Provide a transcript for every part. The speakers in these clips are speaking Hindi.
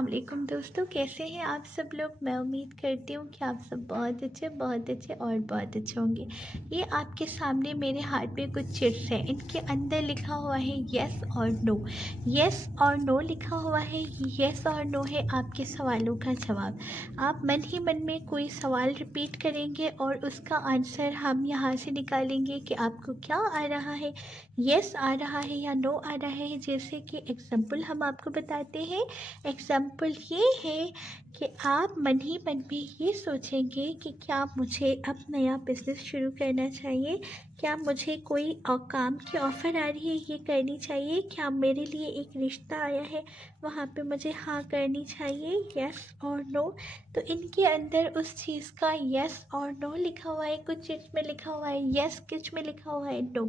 अस्सलाम वालेकुम दोस्तों, कैसे हैं आप सब लोग। मैं उम्मीद करती हूँ कि आप सब बहुत अच्छे और बहुत अच्छे होंगे। ये आपके सामने मेरे हाथ में कुछ चिट्स हैं। इनके अंदर लिखा हुआ है येस और नो। येस और नो लिखा हुआ है। येस और नो है आपके सवालों का जवाब। आप मन ही मन में कोई सवाल रिपीट करेंगे और उसका आंसर हम यहाँ से निकालेंगे कि आपको क्या आ रहा है, येस आ रहा है या नो आ रहा है। जैसे कि एग्जाम्पल हम आपको बताते हैं। एग्जाम्पल ये है कि आप मन ही मन में ये सोचेंगे कि क्या मुझे अब नया बिज़नेस शुरू करना चाहिए, क्या मुझे कोई काम की ऑफ़र आ रही है ये करनी चाहिए, क्या मेरे लिए एक रिश्ता आया है वहाँ पे मुझे हाँ करनी चाहिए, यस और नो। तो इनके अंदर उस चीज़ का यस और नो लिखा हुआ है। कुछ चीज़ में लिखा हुआ है यस, कुछ में लिखा हुआ है नो।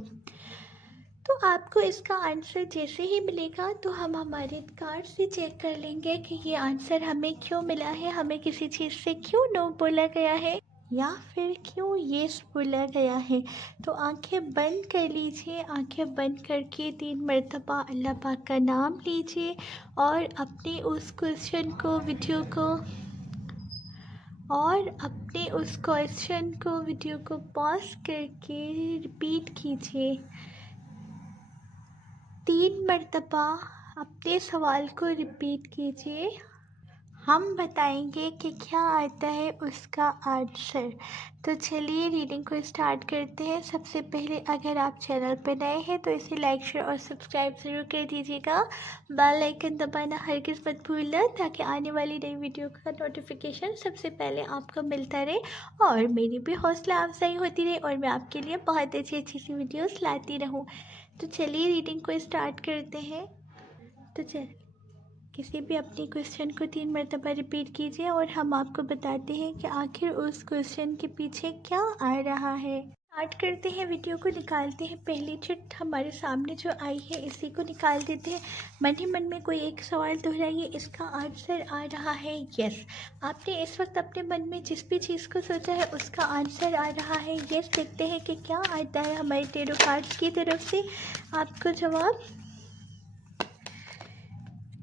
तो आपको इसका आंसर जैसे ही मिलेगा तो हम हमारे कार्ड से चेक कर लेंगे कि ये आंसर हमें क्यों मिला है, हमें किसी चीज़ से क्यों नो बोला गया है या फिर क्यों येस बोला गया है। तो आंखें बंद कर लीजिए। आंखें बंद करके 3 मरतबा अल्लाह पाक का नाम लीजिए और अपने उस क्वेश्चन को वीडियो को पॉज करके रिपीट कीजिए। 3 मरतबा अपने सवाल को रिपीट कीजिए। हम बताएंगे कि क्या आता है उसका आंसर। तो चलिए रीडिंग को स्टार्ट करते हैं। सबसे पहले अगर आप चैनल पर नए हैं तो इसे लाइक, शेयर और सब्सक्राइब ज़रूर कर दीजिएगा। बेल आइकन दबाना हरगिज़ मत भूलना ताकि आने वाली नई वीडियो का नोटिफिकेशन सबसे पहले आपको मिलता रहे और मेरी भी हौसला अफजाई होती रहे और मैं आपके लिए बहुत अच्छी सी वीडियोस लाती रहूं। तो चलिए रीडिंग को स्टार्ट करते हैं। तो किसी भी अपने क्वेश्चन को 3 मरतबा रिपीट कीजिए और हम आपको बताते हैं कि आखिर उस क्वेश्चन के पीछे क्या आ रहा है। स्टार्ट करते हैं, वीडियो को निकालते हैं। पहली चिट हमारे सामने जो आई है इसी को निकाल देते हैं। मन ही मन में कोई एक सवाल दोहराइए। इसका आंसर आ रहा है यस। आपने इस वक्त अपने मन में जिस भी चीज़ को सोचा है उसका आंसर आ रहा है यस। देखते हैं कि क्या आता है हमारे टेरो कार्ड्स की तरफ से आपको जवाब।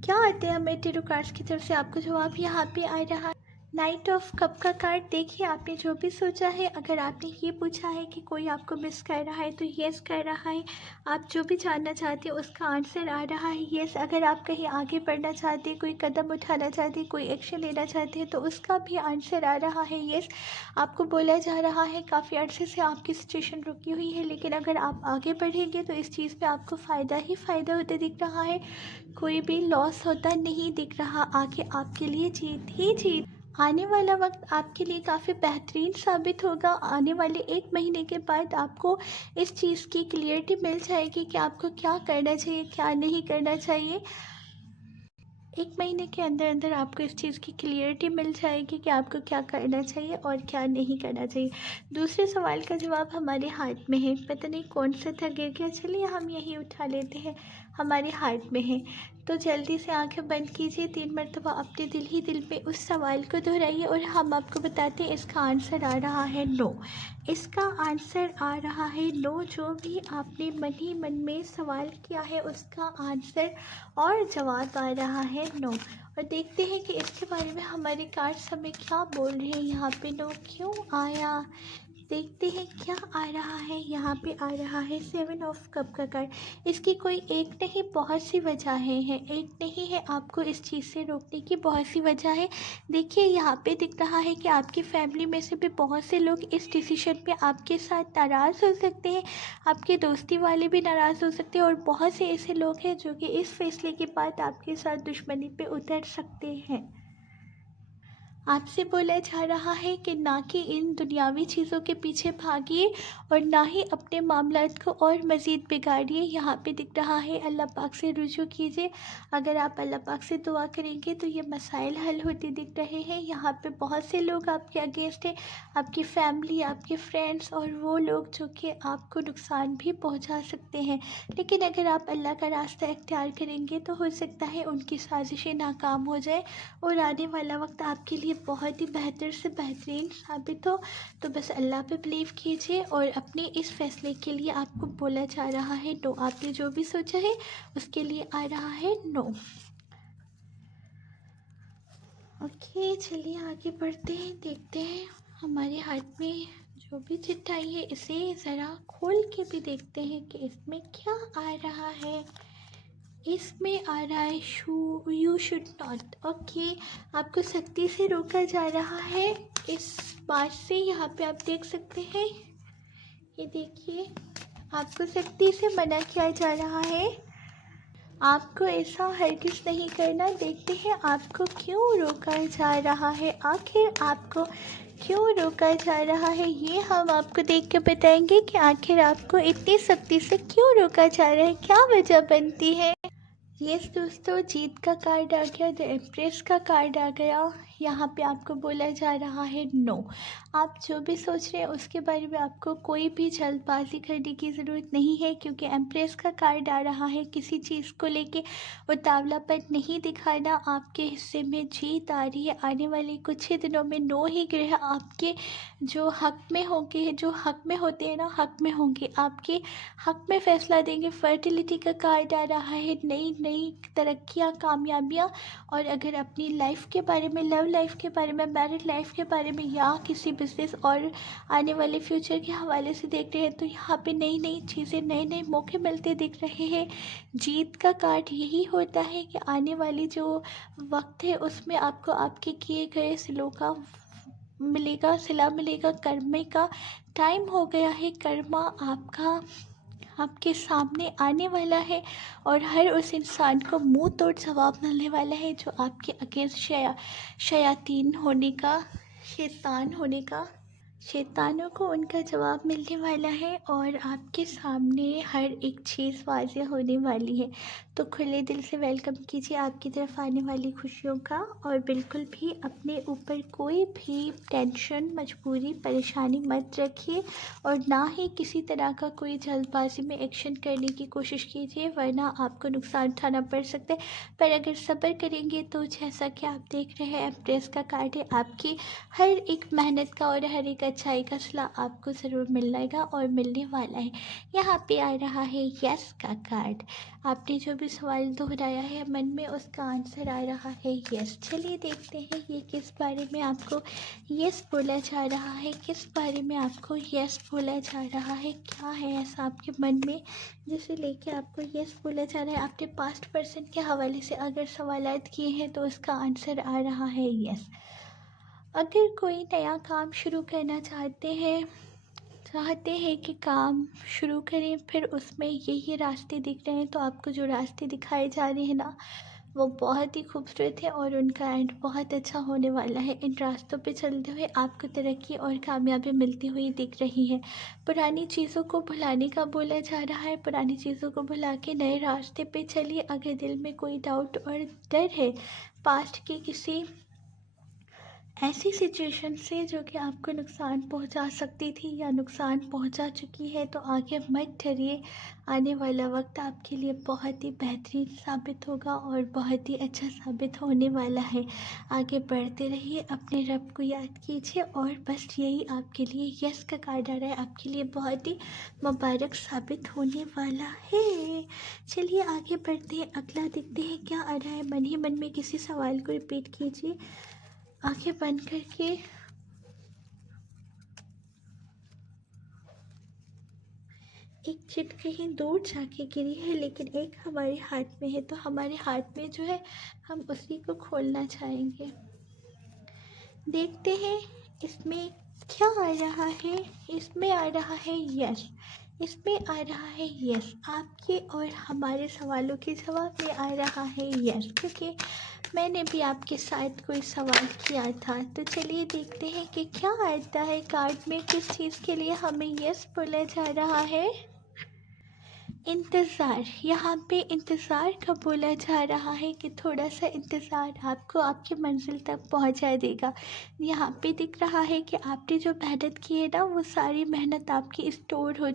क्या आते हैं हमें टेरो कार्ड्स की तरफ से आपको जवाब। यहाँ पे आ रहा है नाइट ऑफ कप का कार्ड। देखिए आपने जो भी सोचा है, अगर आपने ये पूछा है कि कोई आपको मिस कर रहा है तो येस कर रहा है। आप जो भी जानना चाहते हैं उसका आंसर आ रहा है येस। अगर आप कहीं आगे बढ़ना चाहते हैं, कोई कदम उठाना चाहते हैं, कोई एक्शन लेना चाहते हैं तो उसका भी आंसर आ रहा है येस। आपको बोला जा रहा है काफ़ी अर्से से आपकी सिचुएशन रुकी हुई है, लेकिन अगर आप आगे बढ़ेंगे तो इस चीज़ में आपको फ़ायदा ही फ़ायदा होते दिख रहा है। कोई भी लॉस होता नहीं दिख रहा। आगे आपके लिए जीत ही जीत। आने वाला वक्त आपके लिए काफ़ी बेहतरीन साबित होगा। आने वाले 1 महीने के बाद आपको इस चीज़ की क्लियरिटी मिल जाएगी कि आपको क्या करना चाहिए, क्या नहीं करना चाहिए। 1 महीने के अंदर अंदर आपको इस चीज़ की क्लियरिटी मिल जाएगी कि आपको क्या करना चाहिए और क्या नहीं करना चाहिए। दूसरे सवाल का जवाब हमारे हाथ में है। पता नहीं कौन सा था, गिर गया। चलिए हम यही उठा लेते हैं, हमारे हाथ में है। तो जल्दी से आंखें बंद कीजिए। 3 मरतबा अपने दिल ही दिल में उस सवाल को दोहराइए और हम आपको बताते हैं इसका आंसर आ रहा है नो। इसका आंसर आ रहा है नो। जो भी आपने मन ही मन में सवाल किया है उसका आंसर और जवाब आ रहा है नो। और देखते हैं कि इसके बारे में हमारे कार्ड्स हमें क्या बोल रहे हैं। यहाँ पे नो क्यों आया, देखते हैं क्या आ रहा है। यहाँ पे आ रहा है 7 ऑफ कप का कार्ड। इसकी कोई एक नहीं, बहुत सी वजहें हैं। एक नहीं है, आपको इस चीज़ से रोकने की बहुत सी वजह है। देखिए यहाँ पे दिख रहा है कि आपकी फैमिली में से भी बहुत से लोग इस डिसीजन पे आपके साथ नाराज़ हो सकते हैं। आपके दोस्ती वाले भी नाराज़ हो सकते हैं और बहुत से ऐसे लोग हैं जो कि इस फैसले के बाद आपके साथ दुश्मनी पे उतर सकते हैं। आपसे बोला जा रहा है कि ना कि इन दुनियावी चीज़ों के पीछे भागिए और ना ही अपने मामलात को और मज़ीद बिगाड़िए। यहाँ पे दिख रहा है अल्लाह पाक से रुजू कीजिए। अगर आप अल्लाह पाक से दुआ करेंगे तो ये मसाइल हल होते दिख रहे हैं। यहाँ पे बहुत से लोग आपके अगेंस्ट हैं, आपकी फैमिली, आपके फ्रेंड्स और वो लोग जो कि आपको नुकसान भी पहुँचा सकते हैं। लेकिन अगर आप अल्लाह का रास्ता इख्तियार करेंगे तो हो सकता है उनकी साजिशें नाकाम हो जाए और आने वाला वक्त आपके लिए बहुत ही बेहतर से बेहतरीन साबित हो। तो बस अल्लाह पे बिलीव कीजिए और अपने इस फैसले के लिए आपको बोला जा रहा है नो। आपने जो भी सोचा है उसके लिए आ रहा है नो। ओके, चलिए आगे बढ़ते हैं, देखते हैं हमारे हाथ में जो भी चिट्ठी आई है इसे ज़रा खोल के भी देखते हैं कि इसमें क्या आ रहा है। इसमें आ रहा है यू शुड नॉट। ओके, आपको सख्ती से रोका जा रहा है इस बात से। यहाँ पे आप देख सकते हैं, ये देखिए, आपको सख्ती से मना किया जा रहा है। आपको ऐसा हरगिज़ नहीं करना। देखते हैं आपको क्यों रोका जा रहा है, आखिर आपको क्यों रोका जा रहा है, ये हम आपको देख के बताएंगे कि आखिर आपको इतनी सख्ती से क्यों रोका जा रहा है, क्या वजह बनती है। यस दोस्तों, जीत का कार्ड आ गया, द एम्प्रेस का कार्ड आ गया। यहाँ पे आपको बोला जा रहा है नो। आप जो भी सोच रहे हैं उसके बारे में आपको कोई भी जल्दबाजी करने की ज़रूरत नहीं है, क्योंकि एम्प्रेस का कार्ड आ रहा है। किसी चीज़ को लेके उतावलापन नहीं दिखाना। आपके हिस्से में जीत आ रही है। आने वाले कुछ ही दिनों में नो ही ग्रह आपके जो हक में होंगे, जो हक में होते हैं ना, हक में होंगे, आपके हक में फैसला देंगे। फर्टिलिटी का कार्ड आ रहा है, नई नई तरक्कियाँ, कामयाबियाँ। और अगर अपनी लाइफ के बारे में, लव लाइफ के बारे में, मैरिड लाइफ के बारे में, या किसी बिजनेस और आने वाले फ्यूचर के हवाले से देख रहे हैं, तो यहाँ पे नई नई चीज़ें, नए नए मौके मिलते दिख रहे हैं। जीत का कार्ड यही होता है कि आने वाली जो वक्त है उसमें आपको आपके किए गए सिलों का मिलेगा, सिला मिलेगा। कर्मे का टाइम हो गया है। कर्मा आपका आपके सामने आने वाला है और हर उस इंसान को मुंह तोड़ जवाब मिलने वाला है जो आपके अगेंस्ट शयातीन होने का, शैतान होने का, शैतानों को उनका जवाब मिलने वाला है और आपके सामने हर एक चीज़ वाज़ेह होने वाली है। तो खुले दिल से वेलकम कीजिए आपकी तरफ आने वाली खुशियों का। और बिल्कुल भी अपने ऊपर कोई भी टेंशन, मजबूरी, परेशानी मत रखिए और ना ही किसी तरह का कोई जल्दबाजी में एक्शन करने की कोशिश कीजिए, वरना आपको नुकसान उठाना पड़ सकता है। पर अगर सब्र करेंगे तो जैसा कि आप देख रहे हैं, एम्प्रेस का कार्ड है, आपकी हर एक मेहनत का और हर एक अच्छाई का सिला आपको ज़रूर मिलेगा और मिलने वाला है। यहाँ पे आ रहा है यस का कार्ड। आपने जो भी सवाल दोहराया है मन में, उसका आंसर आ रहा है यस। चलिए देखते हैं ये किस बारे में आपको यस बोला जा रहा है, किस बारे में आपको यस बोला जा रहा है, क्या है ऐसा आपके मन में जिसे लेके आपको यस बोला जा रहा है। आपने पास्ट पर्सन के हवाले से अगर सवालात किए हैं तो उसका आंसर आ रहा है यस। अगर कोई नया काम शुरू करना चाहते हैं कि काम शुरू करें, फिर उसमें यही रास्ते दिख रहे हैं, तो आपको जो रास्ते दिखाए जा रहे हैं ना, वो बहुत ही खूबसूरत है और उनका एंड बहुत अच्छा होने वाला है। इन रास्तों पे चलते हुए आपको तरक्की और कामयाबी मिलती हुई दिख रही है। पुरानी चीज़ों को भुलाने का बोला जा रहा है। पुरानी चीज़ों को भुला के नए रास्ते पे चलिए। अगर दिल में कोई डाउट और डर है पास्ट के किसी ऐसी सिचुएशन से जो कि आपको नुकसान पहुंचा सकती थी या नुकसान पहुंचा चुकी है, तो आगे मत डरिए। आने वाला वक्त आपके लिए बहुत ही बेहतरीन साबित होगा और बहुत ही अच्छा साबित होने वाला है। आगे बढ़ते रहिए, अपने रब को याद कीजिए और बस यही आपके लिए यस का कार्ड आ रहा है, आपके लिए बहुत ही मुबारक साबित होने वाला है। चलिए आगे बढ़ते हैं, अगला देखते हैं क्या आ रहा है। मन ही मन में किसी सवाल को रिपीट कीजिए, आंखें बंद करके। एक चिट कहीं दूर जाके गिरी है, लेकिन एक हमारे हाथ में है, तो हमारे हाथ में जो है हम उसी को खोलना चाहेंगे। देखते हैं इसमें क्या आ रहा है। इसमें आ रहा है यस। इसमें आ रहा है यस। आपके और हमारे सवालों के जवाब में आ रहा है यस, क्योंकि मैंने भी आपके साथ कोई सवाल किया था। तो चलिए देखते हैं कि क्या आता है कार्ड में, किस चीज़ के लिए हमें यस बोला जा रहा है। इंतज़ार। यहाँ पे इंतज़ार का बोला जा रहा है कि थोड़ा सा इंतज़ार आपको आपकी मंजिल तक पहुँचा देगा। यहाँ पे दिख रहा है कि आपने जो मेहनत की है ना, वो सारी मेहनत आपकी स्टोर हो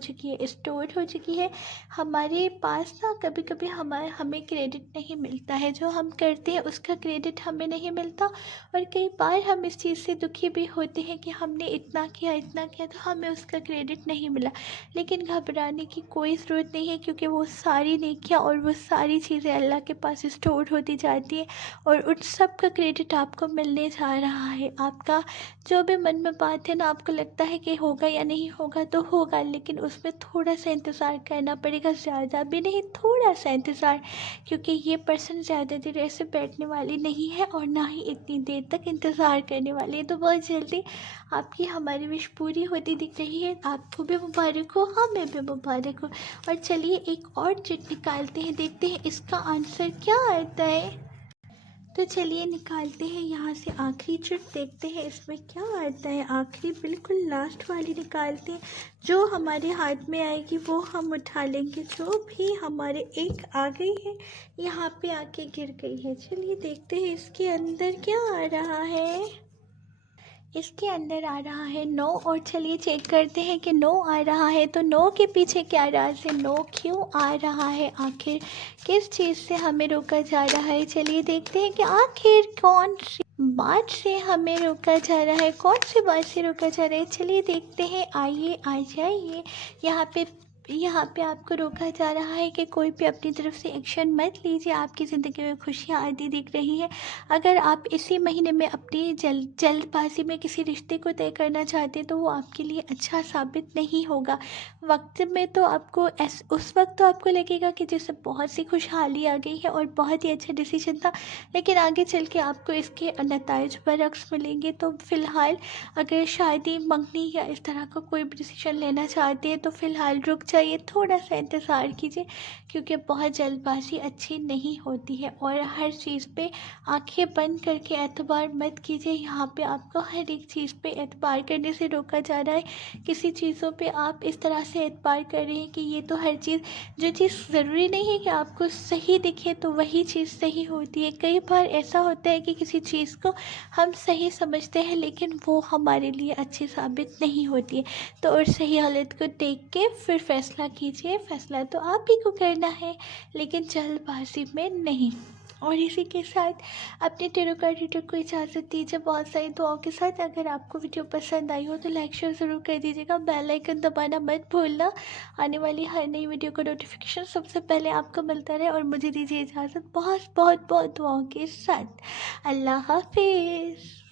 चुकी है। हमारे पास ना कभी कभी हमें क्रेडिट नहीं मिलता है, जो हम करते हैं उसका क्रेडिट हमें नहीं मिलता। और कई बार हम इस चीज़ से दुखी भी होते हैं कि हमने इतना किया तो हमें उसका क्रेडिट नहीं मिला। लेकिन घबराने की कोई ज़रूरत नहीं है, क्योंकि वो सारी नेकियां और वो सारी चीज़ें अल्लाह के पास स्टोर होती जाती है और उन सब का क्रेडिट आपको मिलने जा रहा है। आपका जो भी मन में बात है ना, आपको लगता है कि होगा या नहीं होगा तो होगा, लेकिन उसमें थोड़ा सा इंतज़ार करना पड़ेगा, ज़्यादा भी नहीं, थोड़ा सा इंतज़ार, क्योंकि ये पर्सन ज़्यादा देर ऐसे बैठने वाली नहीं है और ना ही इतनी देर तक इंतज़ार करने वाली है। तो बहुत जल्दी आपकी हमारी विश पूरी होती दिख रही है। आपको भी मुबारक हो, हमें भी मुबारक हो। और चलिए एक और चिट निकालते हैं, देखते हैं इसका आंसर क्या आता है। तो चलिए निकालते हैं यहाँ से आखिरी चिट, देखते हैं इसमें क्या आता है। आखिरी बिल्कुल लास्ट वाली निकालते हैं, जो हमारे हाथ में आएगी वो हम उठा लेंगे। जो भी हमारे एक आ गई है, यहाँ पे आके गिर गई है। चलिए देखते हैं इसके अंदर क्या आ रहा है। इसके अंदर आ रहा है नो। और चलिए चेक करते हैं कि नो आ रहा है तो नो के पीछे क्या राज है, नो क्यों आ रहा है, आखिर किस चीज़ से हमें रोका जा रहा है। चलिए देखते हैं कि आखिर कौन सी बात से हमें रोका जा रहा है, कौन सी बात से रोका जा रहा है। चलिए देखते हैं, आइए आ जाइए। यहाँ पे आपको रोका जा रहा है कि कोई भी अपनी तरफ से एक्शन मत लीजिए, आपकी ज़िंदगी में खुशियाँ आती दिख रही हैं। अगर आप इसी महीने में अपनी जल्दबाजी में किसी रिश्ते को तय करना चाहते हैं तो वो आपके लिए अच्छा साबित नहीं होगा। वक्त में तो आपको उस वक्त तो आपको लगेगा कि जैसे बहुत सी खुशहाली आ गई है और बहुत ही अच्छा डिसीजन था, लेकिन आगे चल के आपको इसके नताइज बरअक्स मिलेंगे। तो फ़िलहाल अगर शादी, मंगनी या इस तरह का कोई भी डिसीजन लेना चाहते हैं तो फ़िलहाल रुक जाइए, थोड़ा सा इंतज़ार कीजिए, क्योंकि बहुत जल्दबाजी अच्छी नहीं होती है। और हर चीज़ पे आंखें बंद करके एतबार मत कीजिए। यहाँ पे आपको हर एक चीज़ पे एतबार करने से रोका जा रहा है। किसी चीज़ों पे आप इस तरह से एतबार कर रहे हैं कि ये तो हर चीज़, जो चीज़ ज़रूरी नहीं है कि आपको सही दिखे तो वही चीज़ सही होती है। कई बार ऐसा होता है कि किसी चीज़ को हम सही समझते हैं लेकिन वो हमारे लिए अच्छी साबित नहीं होती है। तो और सही हालत को देख के फिर फ़ैसला कीजिए। फ़ैसला तो आप ही को करना है, लेकिन जल्दबाजी में नहीं। और इसी के साथ अपने टेरो कार्ड रीडर को इजाज़त दीजिए बहुत सारी दुआओं के साथ। अगर आपको वीडियो पसंद आई हो तो लाइक शेयर ज़रूर कर दीजिएगा, बेल आइकन दबाना मत भूलना। आने वाली हर नई वीडियो का नोटिफिकेशन सबसे पहले आपको मिलता रहे। और मुझे दीजिए इजाज़त बहुत बहुत बहुत दुआओं के साथ। अल्लाह हाफिज़।